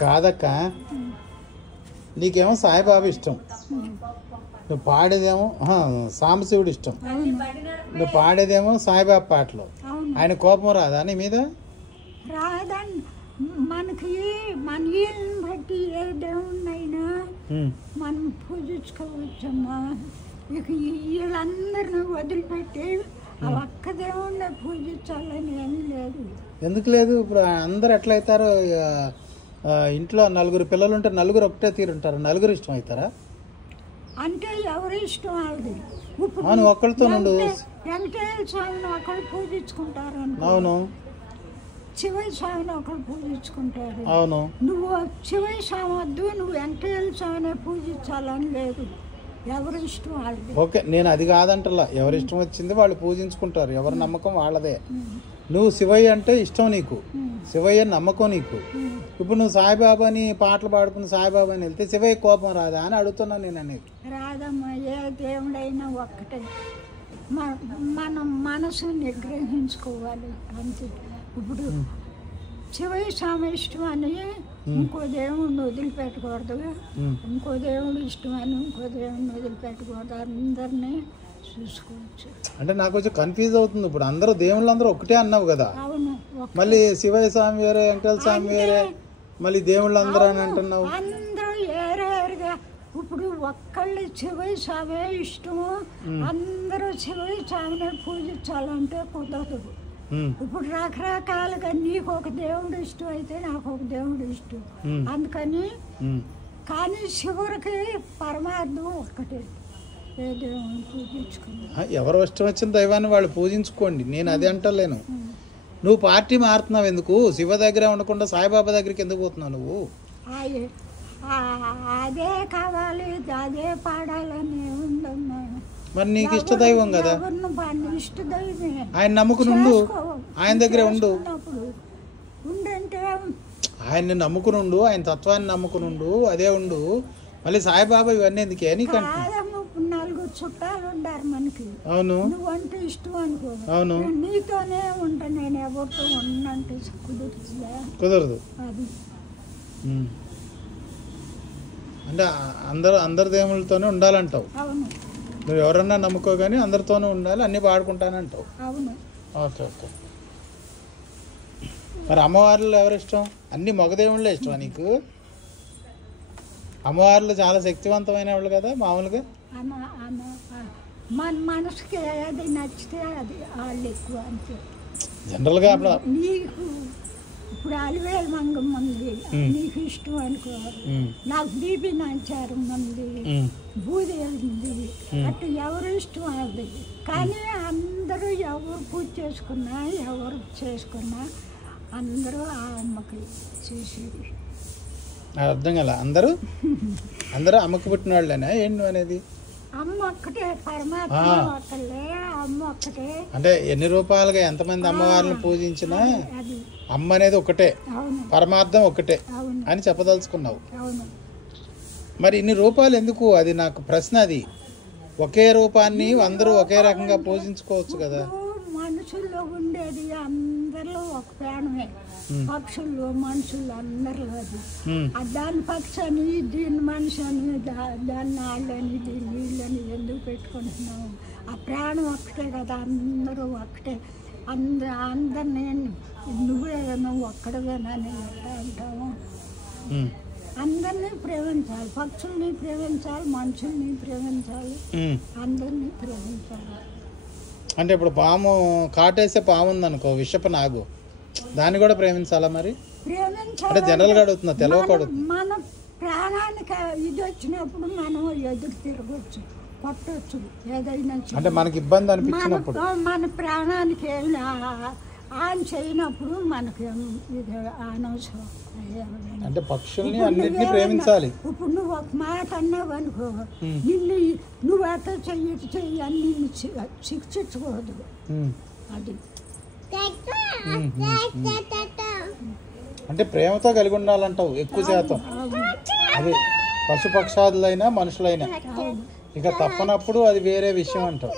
కాదక్క, నీకేమో సాయిబాబా ఇష్టం, నువ్వు పాడేదేమో సాంబశివుడు ఇష్టం, నువ్వు పాడేదేమో సాయిబాబా పాటలు. ఆయన కోపం రాదా నీ మీద? రాదండి. మనకి మన ఇళ్ళని బట్టి ఏ దేవుణ్ణైనా మనం పూజించుకోవచ్చమ్మా. ఇక వీళ్ళందరినీ వదిలిపెట్టి ఆ ఒక్క దేవుణ్ణి పూజించాలని ఏమీ లేదు. ఎందుకు లేదు? ఇప్పుడు అందరు ఎట్లయితారో, ఇంట్లో నలుగురు పిల్లలు ఉంటే నలుగురు ఒకటే తీరుంటారు, నలుగురు ఇష్టం అవుతారా? అంటే ఎవరి ఇష్టం వాళ్ళది. అవును, ఒక్కరితో నుండు వెంకటేశ్వర స్వామిని ఒకళ్ళు పూజించుకుంటారు, అవును, శివయ్య స్వామిని ఒకళ్ళు పూజించుకుంటారు, అవును. నువ్వు శివయ్య స్వామి వద్దు, నువ్వు వెంకటేశ్వర స్వామిని పూజించాలని లేదు. ఎవరి ఇష్టం వాళ్ళది. ఓకే, నేను అది కాదంటలా, ఎవరి ఇష్టం వచ్చింది వాళ్ళు పూజించుకుంటారు, ఎవరి నమ్మకం వాళ్ళదే. నువ్వు శివయ్య అంటే ఇష్టం నీకు, శివయ్య నమ్మకం నీకు. ఇప్పుడు నువ్వు సాయిబాబాని పాటలు పాడుకుని సాయిబాబాని వెళ్తే శివయ్య కోపం రాదా అని అడుగుతున్నాను నేను అనేది. రాదమ్మా, ఏ దేవుడైనా ఒక్కటే. మనం మనసు నిగ్రహించుకోవాలి అంతే. ఇప్పుడు శివయ్య స్వామి ఇష్టం అని ఇంకో దేవుడిని వదిలిపెట్టకూడదు, ఇంకో దేవుడు ఇష్టం అని ఇంకో దేవుడిని వదిలిపెట్టకూడదు. అందరినీ చూసుకోవచ్చు. అంటే నాకు వచ్చి కన్ఫ్యూజ్ అవుతుంది. ఇప్పుడు అందరూ దేవుళ్ళందరూ ఒకటే అన్నావు కదా, అవును. మళ్ళీ శివయ్య స్వామి వేరే, వెంకటేశ్వర స్వామి వేరే, మళ్ళీ దేవుళ్ళందరూ అని అంటున్నావు. అందరూ ఏరేరుగా. ఇప్పుడు ఒక్కళ్ళు శివయ్య స్వామి ఇష్టము, అందరూ శివయ్య స్వామిని పూజించాలంటే కుదరదు. ఇప్పుడు రకరకాలుగా నీకు ఒక దేవుడు ఇష్టం అయితే నాకు ఒక దేవుడు ఇష్టం, అందుకని. కానీ శివుడికి పరమార్థం ఒక్కటే, ఏ దేవుని పూజించుకున్నా. ఎవరు ఇష్టం వచ్చిన దైవాన్ని వాళ్ళు పూజించుకోండి, నేను అది అంటలేను. నువ్వు పార్టీ మారుతున్నావు ఎందుకు? శివ దగ్గర ఉండకుండా సాయిబాబా దగ్గరికి ఎందుకు పోతున్నావు నువ్వు? అదే కావాలి, అదే పాడాలని ఉందమ్మా. మరి నీకు ఇష్ట దైవం కదా, ఇష్ట దైవమే. ఆయన నమ్ముకునుండు, ఆయన దగ్గరే ఉండు, ఉండంటే ఆయన్ని నమ్ముకునుండు, ఆయన తత్వాన్ని నమ్ముకునుండు, అదే ఉండు. మళ్ళీ సాయిబాబా ఇవన్నీ ఎందుకే నీకంటే? నలుగురు చుట్టాలు ఉండారు మనకి, అవును, నువ్వంటే ఇష్టం అనుకో, అవును, నీతోనే ఉంటా, నేను ఎవరితో ఉన్నంటే కుదరదు. అది అంటే అందరు దేవుళ్ళతోనే ఉండాలంటావు. అవును, నువ్వు ఎవరన్నా నమ్ముకో కానీ అందరితోనూ ఉండాలి, అన్నీ పాడుకుంటానంటావు. అవును. Okay okay. మరి అమ్మవార్లు ఎవరు ఇష్టం? అన్ని మగదేవుళ్ళే ఇష్టమా నీకు? అమ్మవార్లు చాలా శక్తివంతమైన వాళ్ళు కదా మామూలుగా. మన మనసుకి ఏది నచ్చితే అది వాళ్ళు ఎక్కువ అంతే. జనరల్గా అప్పుడు నీకు ఇప్పుడు అలివేలు మంగం ఉంది, నీకు ఇష్టం అనుకో. నాకు బీపీ నాచారం ఉంది, భూదేవి ఉంది, అటు ఎవరు ఇష్టం అది. కానీ అందరూ ఎవరు పూజ చేసుకున్నా ఎవరు చేసుకున్నా అందరూ ఆ అమ్మకి చేసేది. అర్థం కదా, అందరూ అమ్మకి పుట్టిన వాళ్ళేనా ఏంటి అనేది? అమ్మ ఒక్కటే, పరమాత్మ ఒక్కలే, అమ్మ ఒక్కటే. అంటే ఎన్ని రూపాయలుగా ఎంతమంది అమ్మవారిని పూజించినా అమ్మ అనేది ఒకటే, పరమార్థం ఒకటే అని చెప్పదలుచుకున్నావు. మరి ఇన్ని రూపాయలు ఎందుకు? అది నాకు ప్రశ్న. అది ఒకే రూపాన్ని అందరూ ఒకే రకంగా పూజించుకోవచ్చు కదా. మనుషుల్లో ఉండేది అందరిలో ఒక ప్రాణమే, పక్షుల్లో మనుషులు అందరిలో. అది దాని పక్షి అని, దీని మనిషి అని, దాన్ని వాళ్ళని, దీన్ని వీళ్ళని ఎందుకు పెట్టుకుంటున్నాము? ఆ ప్రాణం ఒక్కటే కదా, అందరూ ఒక్కటే. అందరినీ నువ్వు ఒక్కడవేనని ఎట్లా అంటాము? అందరినీ ప్రేమించాలి, పక్షుల్ని ప్రేమించాలి, మనుషుల్ని ప్రేమించాలి, అందరినీ ప్రేమించాలి. అంటే ఇప్పుడు పాము కాటేసే పాము ఉందనుకో, విషపు నాగు, దాన్ని కూడా ప్రేమించాలా? మరి ప్రేమించాలి అంటే జనరల్గా అడుగుతున్నా, తెలియకూడదు. మన ప్రాణానికి ఇది వచ్చినప్పుడు మనం ఎదురు తిరగచ్చు, కొట్టచ్చు, ఏదైనా. అంటే మనకి ఇబ్బంది అనిపించినప్పుడు, మన ప్రాణానికి ఆన్ చేయనప్పుడు మనకి ఇది అనవసరం. అంటే పక్షుల్ని అన్నింటినీ ప్రేమించాలి. ఇప్పుడు నువ్వు ఒక మాట అన్నావు అనుకో, నిన్ను నువ్వు అత చెయ్యి అని నిన్ను శిక్షించకూడదు. అది అంటే ప్రేమతో కలిగి ఉండాలంటావు ఎక్కువ శాతం. అది పశుపక్షాదులైనా మనుషులైనా. ఇక తప్పనప్పుడు అది వేరే విషయం అంటావు.